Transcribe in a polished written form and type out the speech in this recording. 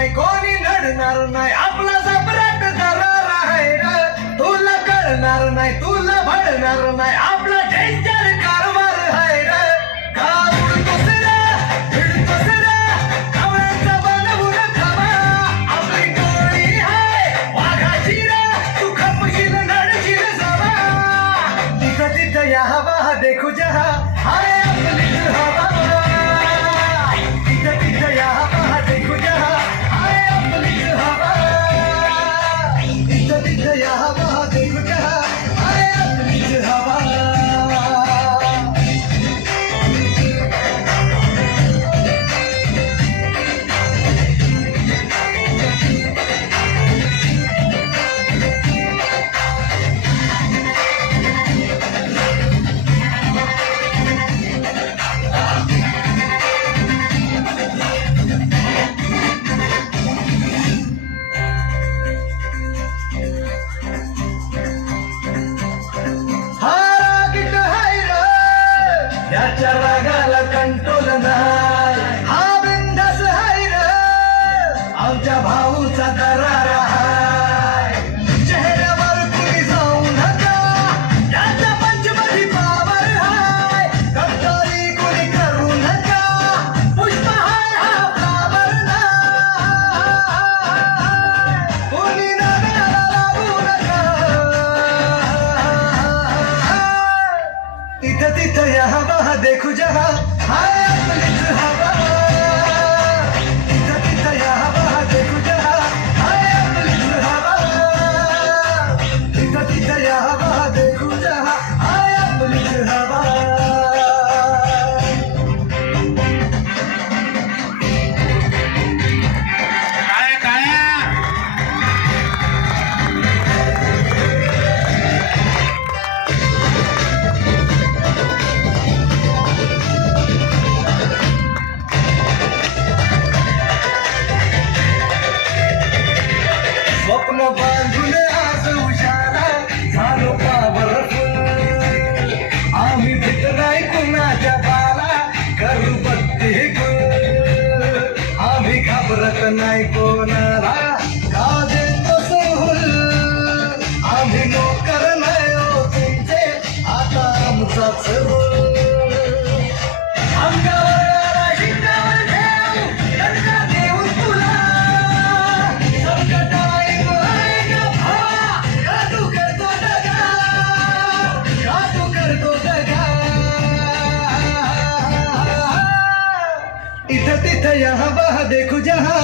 नाही कोणी नडणार नाही आपला सम्राट करार आहे रे तुला कळणार नाही तुला भळणार नाही आपला डेंजर कारभार आहे रे का उडतोस रे फिरतोस रे कावळ्याचा बनवून खावा आपली टोळी आहे वाघाची रे तू खपशील नडशील जावा तिथं तिथं या हवा देखू जहा हाय आपली हवा तिथं तिथं या हवा देखू जहा हाय आपली हवा तिथं तिथं या हवा देखू जहा हाय आपली हवा याच्या रागाला कंट्रोल नाही हा बिंदास हाय रे आमच्या भाऊचा दरार हाय चेहऱ्यावर कुणी जाऊ नका याच्या पंचमधी पावर हाय गद्दारी कुणी करू नका पुष्प हाय हा पावर नाही कुणी नादाला लागू नका तिथं तिथं या हवा देखू जहा हाय आपलीच हवा तिथं तिथं या हवा देखू जहा हाय आपलीच हवा तिथं तिथं या हवा देखू जहा हाय आपलीच हवा स्वप्न बांधून आज उजाला झालो पॉवरफुल आम्ही भीत नाही कुणाच्या बाला करू बत्ती गुल आम्ही घाबरत नाही कोणाला का देतो सहूल आम्ही नोकर नाही हो तुमचे आता आमचाच रोल अंगावर शिंगावर ठेव दणका देऊ तुला इथं तिथं या हवा देखू जहा